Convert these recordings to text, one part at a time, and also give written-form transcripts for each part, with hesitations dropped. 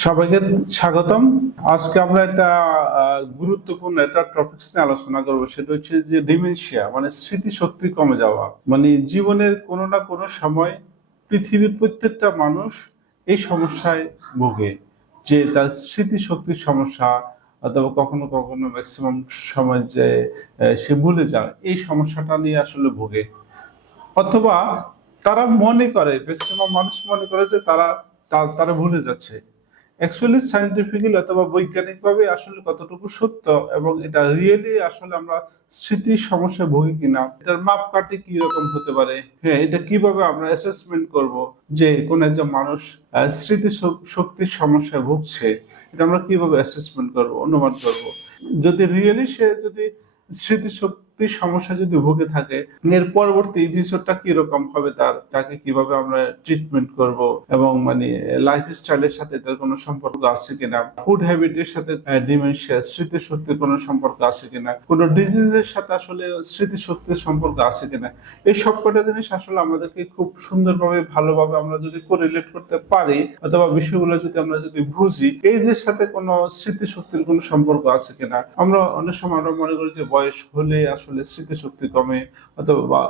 সবাইকে স্বাগতম। আজকে আমরা একটা গুরুত্বপূর্ণ একটা টপিকস নিয়ে আলোচনা করবো, সেটা হচ্ছে যে ডিমেনশিয়া, মানে স্মৃতিশক্তি কমে যাওয়া। মানে জীবনের কোনো না কোনো সময় পৃথিবীর প্রত্যেকটা মানুষ এই সমস্যায় ভোগে, যে তার স্মৃতিশক্তির সমস্যা, অথবা কখনো কখনো ম্যাক্সিমাম সময় যে সে ভুলে যায়, এই সমস্যাটা নিয়ে আসলে ভোগে। অথবা তারা মনে করে, ম্যাক্সিমাম মানুষ মনে করে যে তারা তারা ভুলে যাচ্ছে। অ্যাকচুয়ালি সায়েন্টিফিক্যালি অথবা বৈজ্ঞানিকভাবে আসলে কতটুকু সত্য এবং এটা রিয়েলি আসলে আমরা স্মৃতির সমস্যায় ভুগি কিনা, এটার মাপকাঠি কি রকম হতে পারে, হ্যাঁ, এটা কিভাবে আমরা অ্যাসেসমেন্ট করব যে কোন একজন মানুষ স্মৃতি শক্তির সমস্যায় ভুগছে, এটা আমরা কিভাবে অ্যাসেসমেন্ট করব, অনুমান করব। যদি রিয়েলি সে যদি স্মৃতিশক্তির সমস্যা যদি ভুগে থাকে, এর পরবর্তী এপিসোডটা কিরকম হবে, তাকে কিভাবে আমরা ট্রিটমেন্ট করব, এবং মানে লাইফ স্টাইলের সাথে তার কোনো সম্পর্ক আছে কিনা, ফুড হ্যাবিটের সাথে ডিমেনশিয়া স্মৃতিশক্তির কোনো সম্পর্ক আছে কিনা, কোনো ডিজিজের সাথে আসলে স্মৃতিশক্তির সম্পর্ক আছে কিনা, এই সবকটা জিনিস আসলে আমাদেরকে খুব সুন্দরভাবে ভালোভাবে আমরা যদি কোরিলেট করতে পারি, অথবা বিষয়গুলো যদি আমরা যদি বুঝি এইজের সাথে কোনো স্মৃতিশক্তির কোনো সম্পর্ক আছে কিনা। আমরা অনেক সময় আমরা মনে করি যে বয়স হলে আসলে স্মৃতিশক্তি কমে, অথবা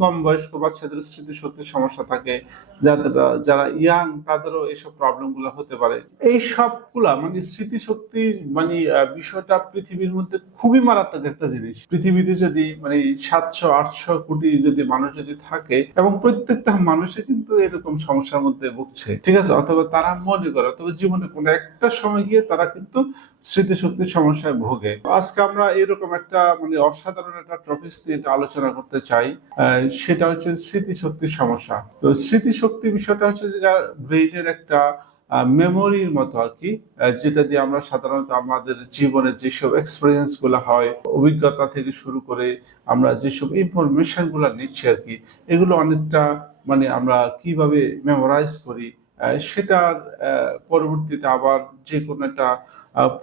কম বয়স্ক বাচ্চাদের স্মৃতিশক্তির সমস্যা থাকে, যারা ইয়াং তাদেরও এইসব প্রবলেম গুলো হতে পারে। এই সবগুলা মানে স্মৃতিশক্তি মানে বিষয়টা পৃথিবীর মধ্যে খুবই মারাত্মক একটা জিনিস। পৃথিবীতে যদি মানে 700-800 কোটি যদি মানুষ যদি থাকে, এবং প্রত্যেকটা মানুষে কিন্তু এরকম সমস্যার মধ্যে ভুগছে, ঠিক আছে, অথবা তারা মনে করে, অথবা জীবনে কোনো একটা সময় গিয়ে তারা কিন্তু স্মৃতিশক্তির সমস্যায় ভোগে। আজকে আমরা এরকম একটা মানে অসাধারণ একটা টপিক নিয়ে আলোচনা করতে চাই। সেটা হচ্ছে স্মৃতিশক্তির সমস্যা। তো স্মৃতিশক্তি বিষয়টা হচ্ছে যে ব্রেইনের একটা মেমোরির মতো আর কি, যেটা দিয়ে আমরা সাধারণত আমাদের জীবনে যেসব এক্সপিরিয়েন্স গুলো হয়, অভিজ্ঞতা থেকে শুরু করে আমরা যেসব ইনফরমেশন গুলা নিচ্ছি আর কি, এগুলো অনেকটা মানে আমরা কিভাবে মেমোরাইজ করি, সেটার পরবর্তীতে আবার যে কোনো একটা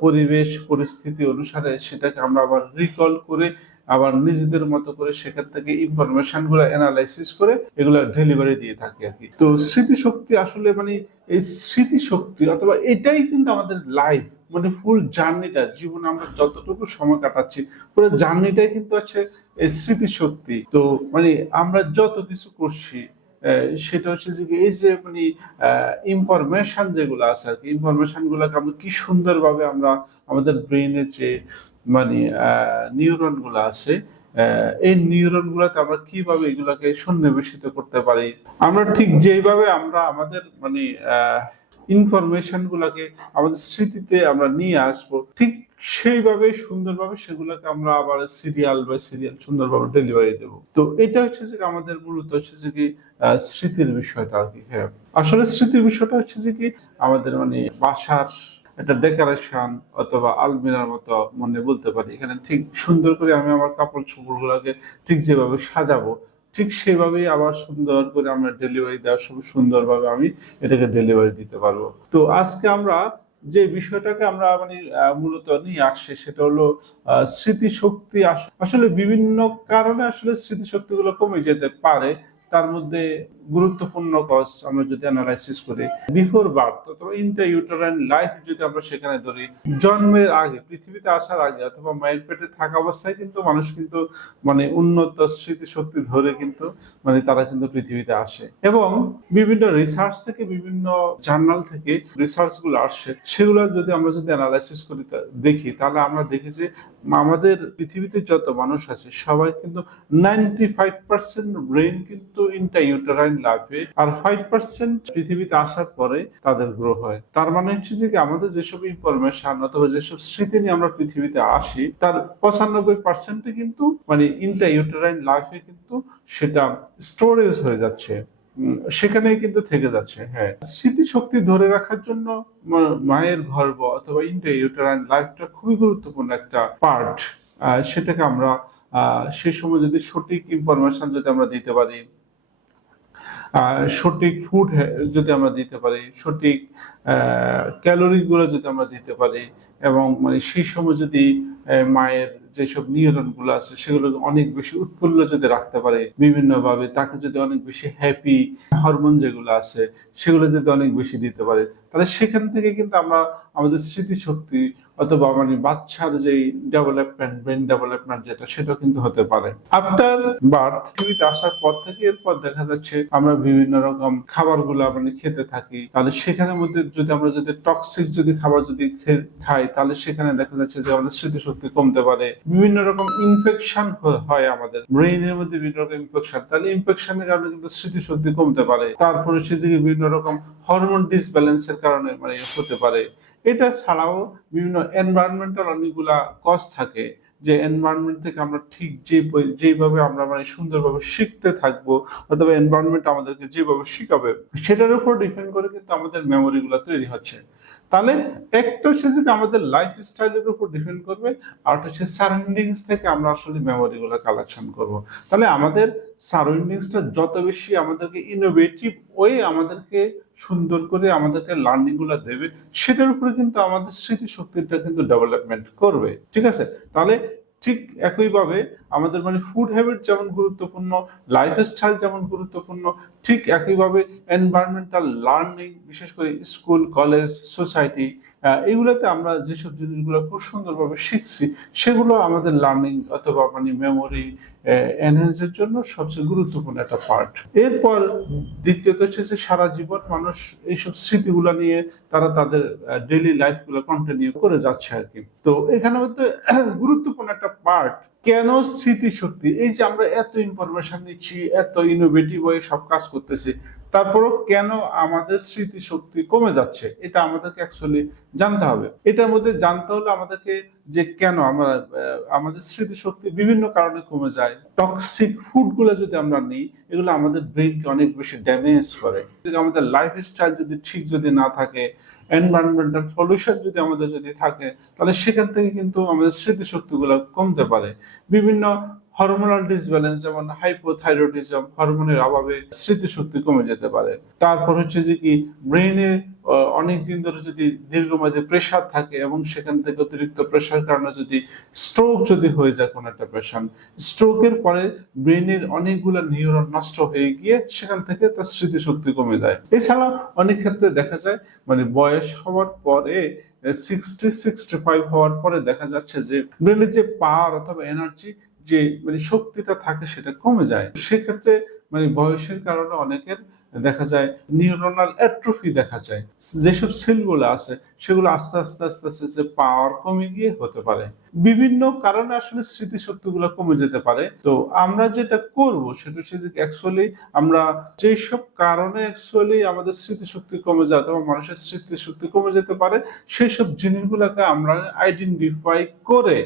পরিবেশ পরিস্থিতি অনুসারে সেটাকে আমরা আবার রিকল করে আবার নিজেদের মতো করে সেখান থেকে ইনফরমেশন গুলো অ্যানালাইসিস করে এগুলো ডেলিভারি দিয়ে থাকি আর কি। তো স্মৃতিশক্তি আসলে মানে এই স্মৃতিশক্তি অথবা এটাই কিন্তু আমাদের লাইফ, মানে ফুল জার্নিটা, জীবনে আমরা যতটুকু সময় কাটাচ্ছি পুরো জার্নিটাই কিন্তু আছে এই স্মৃতিশক্তি। তো মানে আমরা যত কিছু করছি সেটা হচ্ছে যে এই যে মানে ইনফরমেশন যেগুলো আছে আর কি, ইনফরমেশন গুলাকে আমরা কি সুন্দরভাবে আমরা আমাদের ব্রেইনের যে মানে নিউরন গুলো আছে, এই নিউরন গুলাতে আমরা কিভাবে এগুলাকে সন্নিবেশিত করতে পারি। আমরা ঠিক যেভাবে আমরা আমাদের মানে ইনফরমেশন গুলাকে আমাদের স্মৃতিতে আমরা নিয়ে আসবো, ঠিক সেইভাবে সুন্দরভাবে সেগুলোকে আমরা আবার সিরিয়াল বাই সিরিয়াল সুন্দরভাবে ডেলিভারি দেবো। তো এটা হচ্ছে যে আমাদের মূলত হচ্ছে যে কি স্মৃতির বিষয়টা আর কি। হ্যাঁ, আসলে স্মৃতির বিষয়টা হচ্ছে যে কি আমাদের মানে বাসার একটা ডেকোরেশন অথবা আলমিরার মতো মনে বলতে পারি। এখানে ঠিক সুন্দর করে আমি আমার কাপড় চোপড় গুলাকে ঠিক যেভাবে সাজাবো, ঠিক সেভাবেই আবার সুন্দর করে আমরা ডেলিভারি দেওয়ার সময় সুন্দরভাবে আমি এটাকে ডেলিভারি দিতে পারবো। তো আজকে আমরা যে বিষয়টাকে আমরা মানে মূলত নিয়ে আসছি সেটা হলো স্মৃতিশক্তি। আসলে বিভিন্ন কারণে আসলে স্মৃতিশক্তি গুলো কমে যেতে পারে। তার মধ্যে গুরুত্বপূর্ণ কজ আমরা যদি অ্যানালাইসিস করি, বিফোর বার্থ অথবা ইন্ট্রা-ইউটেরাইন লাইফ যদি আমরা সেখানে ধরি, জন্মের আগে, পৃথিবীতে আসার আগে অথবা মায়ের পেটে থাকা অবস্থায় কিন্তু মানুষ কিন্তু মানে উন্নত স্মৃতিশক্তি ধরে কিন্তু মানে তারা কিন্তু পৃথিবীতে আসে। এবং বিভিন্ন রিসার্চ থেকে, বিভিন্ন জার্নাল থেকে রিসার্চ গুলো আসছে, সেগুলো যদি আমরা যদি অ্যানালাইসিস করি দেখি, তাহলে আমরা দেখি যে আমাদের পৃথিবীতে যত মানুষ আছে সবাই কিন্তু 95% ব্রেন কিন্তু ইন্ট্রা-ইউটেরাইন লাইফে, আর 5% পৃথিবীতে আসার পরে তাদের গ্রো হয়। তার মানে হচ্ছে যে আমাদের যেসব ইনফরমেশন অথবা যেসব স্মৃতি নিয়ে আমরা পৃথিবীতে আসি, তার 95% কিন্তু মানে ইন্ট্রা-ইউটেরাইন লাইফে কিন্তু সেটা স্টোরেজ হয়ে যাচ্ছে, সেখানেই কিন্তু থেকে যাচ্ছে। হ্যাঁ, স্মৃতিশক্তি ধরে রাখার জন্য মায়ের গর্ভ অথবা ইন্ট্রা-ইউটেরাইন লাইফটা খুবই গুরুত্বপূর্ণ একটা পার্ট। সেটাকে আমরা সেই সময় যদি সঠিক ইনফরমেশন যদি আমরা দিতে পারি, সঠিক ফুড যদি আমরা দিতে পারি, সঠিক ক্যালোরি গুলো যদি আমরা দিতে পারি, এবং মানে সেই সময় যদি মায়ের যেসব নিউরন গুলো আছে সেগুলো অনেক বেশি উৎফুল্ল যদি রাখতে পারে বিভিন্ন ভাবে, তাকে যদি অনেক বেশি হ্যাপি হরমোন যেগুলো আছে সেগুলো যদি অনেক বেশি দিতে পারে, তাহলে সেখান থেকে কিন্তু আমরা আমাদের স্মৃতিশক্তি অথবা মানে বাচ্চার যে ডেভেলপমেন্ট, ব্রেন ডেভেলপমেন্ট যেটা, সেটা কিন্তু হতে পারে। আফটার বার্থ পৃথিবীতে আসার পর থেকে এরপর দেখা যাচ্ছে আমরা বিভিন্ন রকম খাবারগুলো মানে খেতে থাকি, তাহলে সেখানের মধ্যে যদি আমরা যদি টক্সিক যদি খাবার যদি খাই, তাহলে সেখানে দেখা যাচ্ছে যে আমাদের স্মৃতিশক্তি কমতে পারে। বিভিন্ন রকম ইনফেকশন হয় আমাদের ব্রেইনের মধ্যে, বিভিন্ন রকম ইনফেকশন, তাহলে ইনফেকশনের কারণে কিন্তু স্মৃতিশক্তি কমতে পারে। তারপরে সেদিকে বিভিন্ন রকম হরমোন ডিসব্যালেন্সের কারণে মানে হতে পারে। এটা ছাড়াও বিভিন্ন এনভায়রনমেন্টাল অনেকগুলা কজ থাকে, যে এনভায়রনমেন্ট থেকে আমরা ঠিক যেভাবে আমরা মানে সুন্দরভাবে শিখতে থাকবো, অথবা এনভায়রনমেন্ট আমাদেরকে যেভাবে শিখাবে সেটার উপর ডিপেন্ড করে কিন্তু আমাদের মেমোরি গুলা তৈরি হচ্ছে। তাহলে একটা হচ্ছে যে আমাদের লাইফ স্টাইলের উপর ডিপেন্ড করবে, আর হচ্ছে সারাউন্ডিংস থেকে আমরা আসলে মেমোরি গুলো কালেকশন করব। তাহলে আমাদের সারাউন্ডিংসটা যত বেশি আমাদেরকে ইনোভেটিভ ওয়ে আমাদেরকে সুন্দর করে আমাদেরকে লার্নিং গুলা দেবে, সেটার উপরে কিন্তু আমাদের স্মৃতিশক্তিটা কিন্তু ডেভেলপমেন্ট করবে। ঠিক আছে? তাহলে ঠিক একইভাবে আমাদের মানে ফুড হ্যাবিট যেমন গুরুত্বপূর্ণ, লাইফস্টাইল যেমন গুরুত্বপূর্ণ, ঠিক একইভাবে এনভায়রনমেন্টাল লার্নিং, বিশেষ করে স্কুল, কলেজ, সোসাইটি, এইগুলোতে আমরা যেসব জিনিসগুলো খুব সুন্দরভাবে শিখছি সেগুলো আমাদের লার্নিং অথবা মানে মেমোরি এনহ্যান্সের জন্য সবচেয়ে গুরুত্বপূর্ণ একটা পার্ট। এরপর দ্বিতীয়ত হচ্ছে যে সারা জীবন মানুষ এইসব স্মৃতিগুলো নিয়ে তারা তাদের ডেইলি লাইফ গুলো কন্টিনিউ করে যাচ্ছে আর কি। তো এখানে মধ্যে গুরুত্বপূর্ণ একটা পার্ট, কেন স্মৃতিশক্তি, এই যে আমরা এত ইনফরমেশন নিচ্ছি, এত ইনোভেটিভ হয়ে সব কাজ করতেছি, তারপরও কেন আমাদের স্মৃতিশক্তি কমে যাচ্ছে, এটা আমাদেরকে অ্যাকচুয়ালি জানতে হবে। এটার মধ্যে জানতে হলে আমাদেরকে যে কেন আমরা আমাদের স্মৃতিশক্তি বিভিন্ন কারণে কমে যায়। টক্সিক ফুড গুলো যদি আমরা নিই, এগুলো আমাদের ব্রেনকে অনেক বেশি ড্যামেজ করে। আমাদের লাইফ স্টাইল যদি ঠিক যদি না থাকে, এনভায়রনমেন্টাল পলিউশন যদি আমাদের যদি থাকে, তাহলে সেখান থেকে কিন্তু আমাদের স্মৃতিশক্তি গুলো কমতে পারে। বিভিন্ন হরমোনাল ডিসব্যালেন্স যেমন হাইপোথাইরয়েডিজম, হরমোনের অভাবে স্মৃতিশক্তি কমে যেতে পারে। তারপর হচ্ছে যে কি ব্রেইনে অনেক দিন ধরে যদি দীর্ঘমেয়াদী প্রেসার থাকে, এবং সেখান থেকে অতিরিক্ত প্রেসার কারণে যদি স্ট্রোক যদি হয়ে যায় কোন একটা পেশেন্ট, স্ট্রোকের পরে ব্রেইনের অনেকগুলো নিউরন নষ্ট হয়ে গিয়ে সেখান থেকে তার স্মৃতিশক্তি কমে যায়। এছাড়া অনেক ক্ষেত্রে দেখা যায় মানে বয়স হওয়ার পরে 65 হওয়ার পরে দেখা যাচ্ছে যে ব্রেইনের যে পাওয়ার অথবা এনার্জি, যে মানে শক্তিটা থাকে, সেটা কমে যায়। সেক্ষেত্রে মানে বয়সের কারণে অনেকের দেখা যায় নিউরনাল অ্যাট্রোফি দেখা যায়, যেসব সেলগুলো আছে সেগুলো আস্তে আস্তে আস্তে আস্তে পাওয়ার কমে গিয়ে হতে পারে। বিভিন্ন কারণে আসলে স্মৃতিশক্তিগুলো কমে যেতে পারে। তো আমরা যেটা করব সেটা হচ্ছে যে অ্যাকচুয়ালি আমরা যেসব কারণে অ্যাকচুয়ালি আমাদের স্মৃতিশক্তি কমে যায় অথবা মানুষের স্মৃতিশক্তি কমে যেতে পারে, সেই সব জিনিসগুলোকে আমরা আইডেন্টিফাই করে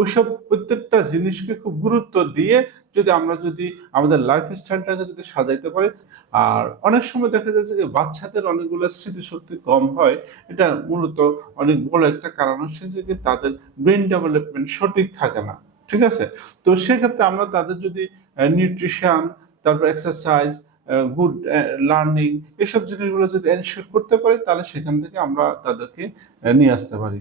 ওইসব প্রত্যেকটা জিনিসকে খুব গুরুত্ব দিয়ে যদি আমরা যদি আমাদের লাইফ স্টাইলটাকে যদি সাজাইতে পারি। আর অনেক সময় দেখা যাচ্ছে যে বাচ্চাদের অনেকগুলো স্মৃতিশক্তি কম হয়, এটা মূলত অনেক বড় একটা কারণ হচ্ছে যে তাদের ব্রেন ডেভেলপমেন্ট সঠিক থাকে না। ঠিক আছে? তো সেক্ষেত্রে আমরা তাদের যদি নিউট্রিশন, তারপর এক্সারসাইজ, গুড লার্নিং, এসব জিনিসগুলো যদি এনশিওর করতে পারি, তাহলে সেখান থেকে আমরা তাদেরকে নিয়ে আসতে পারি।